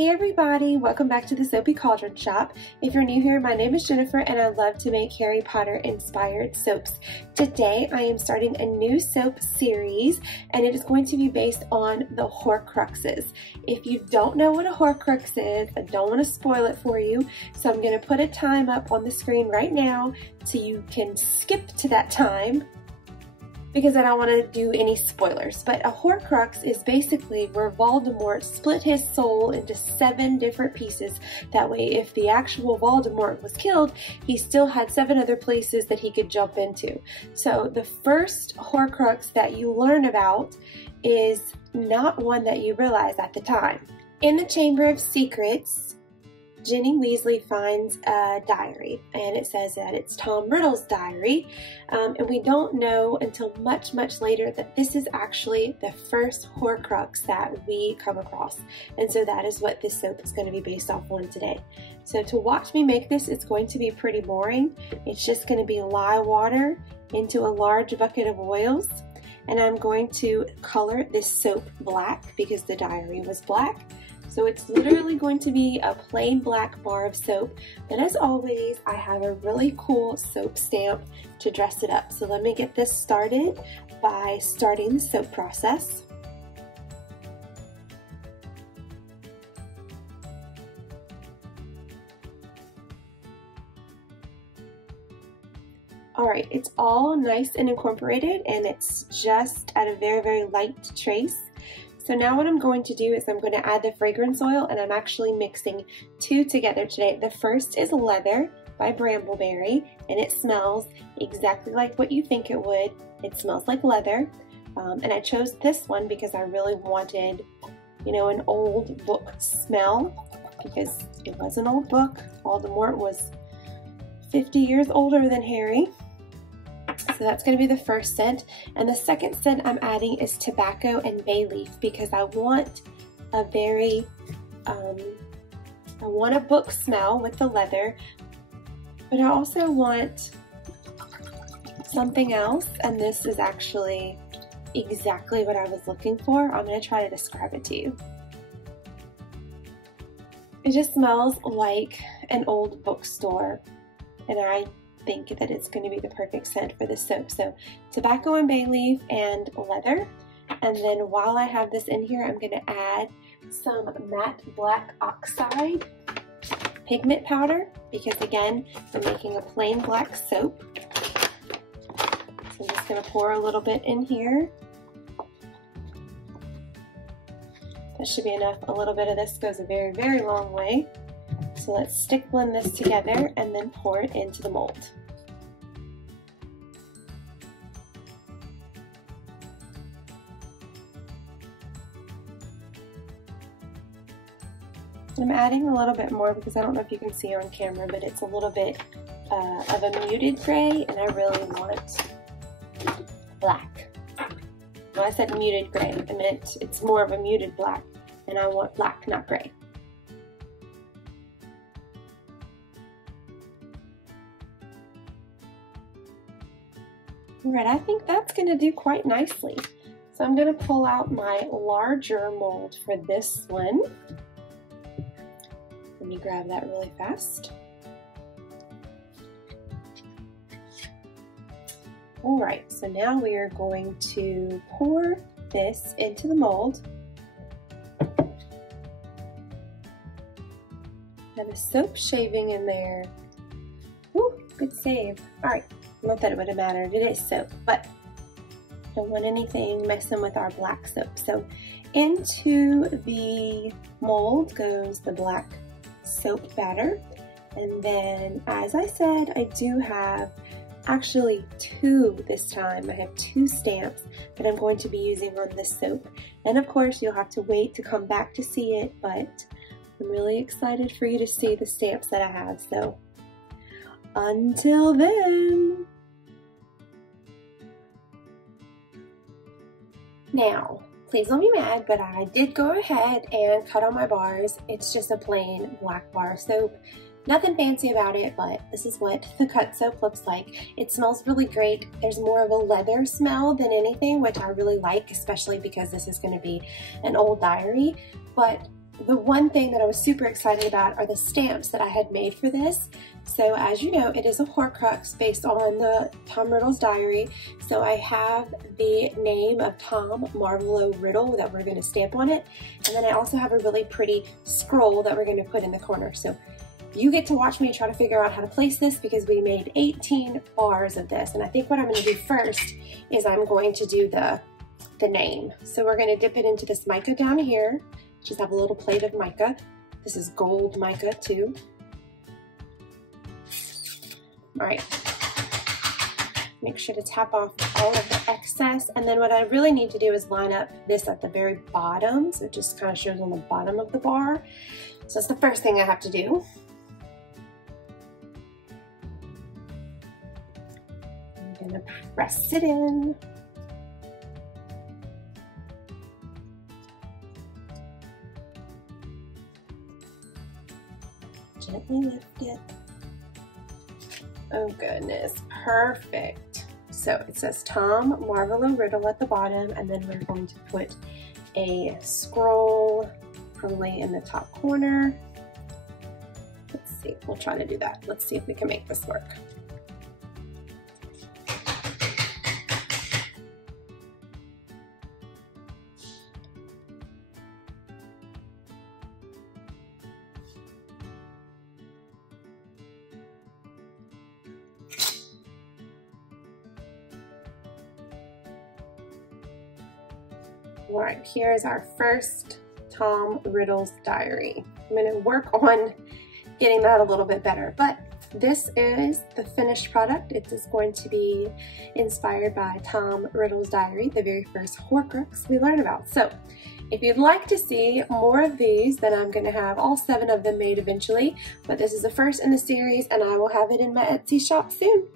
Hey everybody, welcome back to the Soapy Cauldron Shop. If you're new here, my name is Jennifer and I love to make Harry Potter inspired soaps. Today I am starting a new soap series and it is going to be based on the Horcruxes. If you don't know what a Horcrux is, I don't want to spoil it for you, so I'm going to put a time up on the screen right now so you can skip to that time, because I don't want to do any spoilers. But a Horcrux is basically where Voldemort split his soul into 7 different pieces. That way, if the actual Voldemort was killed, he still had 7 other places that he could jump into. So the first Horcrux that you learn about is not one that you realize at the time. In the Chamber of Secrets, Ginny Weasley finds a diary, and it says that it's Tom Riddle's diary, and we don't know until much later that this is actually the first Horcrux that we come across, and so that is what this soap is going to be based off on today. So to watch me make this, it's going to be pretty boring. It's just going to be lye water into a large bucket of oils, and I'm going to color this soap black because the diary was black. So it's literally going to be a plain black bar of soap, but as always, I have a really cool soap stamp to dress it up. So let me get this started by starting the soap process. Alright, it's all nice and incorporated, and it's just at a very light trace. So now what I'm going to do is I'm going to add the fragrance oil, and I'm actually mixing 2 together today. The first is Leather by Brambleberry, and it smells exactly like what you think it would. It smells like leather, and I chose this one because I really wanted, you know, an old book smell, because it was an old book. Voldemort was 50 years older than Harry. So that's going to be the first scent, and the second scent I'm adding is Tobacco and Bay Leaf, because I want a very, I want a book smell with the leather, but I also want something else, and this is actually exactly what I was looking for. I'm going to try to describe it to you. It just smells like an old bookstore, and I think that it's going to be the perfect scent for this soap. So tobacco and bay leaf and leather. And then while I have this in here, I'm going to add some matte black oxide pigment powder, because again, I'm making a plain black soap. So I'm just going to pour a little bit in here. That should be enough. A little bit of this goes a very long way. So let's stick blend this together and then pour it into the mold. I'm adding a little bit more because I don't know if you can see on camera, but it's a little bit of a muted gray, and I really want black. Well, I said muted gray. I meant it's more of a muted black, and I want black, not gray. Alright, I think that's going to do quite nicely. So I'm going to pull out my larger mold for this one. Let me grab that really fast. Alright, so now we are going to pour this into the mold. Have a soap shaving in there. Woo, good save. Alright. Not that it would have mattered, it is soap, but don't want anything messing with our black soap. So into the mold goes the black soap batter, and then as I said, I do have actually 2 this time. I have 2 stamps that I'm going to be using on this soap, and of course you'll have to wait to come back to see it, but I'm really excited for you to see the stamps that I have. So until then. Now, please don't be mad, but I did go ahead and cut on my bars. It's just a plain black bar soap. Nothing fancy about it, but this is what the cut soap looks like. It smells really great. There's more of a leather smell than anything, which I really like, especially because this is going to be an old diary. But the one thing that I was super excited about are the stamps that I had made for this. So as you know, it is a Horcrux based on the Tom Riddle's diary. So I have the name of Tom Riddle that we're going to stamp on it. And then I also have a really pretty scroll that we're going to put in the corner. So you get to watch me try to figure out how to place this because we made 18 bars of this. And I think what I'm going to do first is I'm going to do the name. So we're going to dip it into this mica down here. Just have a little plate of mica. This is gold mica too. All right, make sure to tap off all of the excess. And then what I really need to do is line up this at the very bottom. So it just kind of shows on the bottom of the bar. So that's the first thing I have to do. I'm gonna press it in. Gently lift it. Oh goodness, perfect. So it says Tom Riddle at the bottom, and then we're going to put a scroll probably in the top corner. Let's see, we'll try to do that. Let's see if we can make this work. All right, here's our first Tom Riddle's diary. I'm gonna work on getting that a little bit better, but this is the finished product. It is going to be inspired by Tom Riddle's diary, the very first Horcrux we learn about. So if you'd like to see more of these, then I'm gonna have all 7 of them made eventually, but this is the first in the series and I will have it in my Etsy shop soon.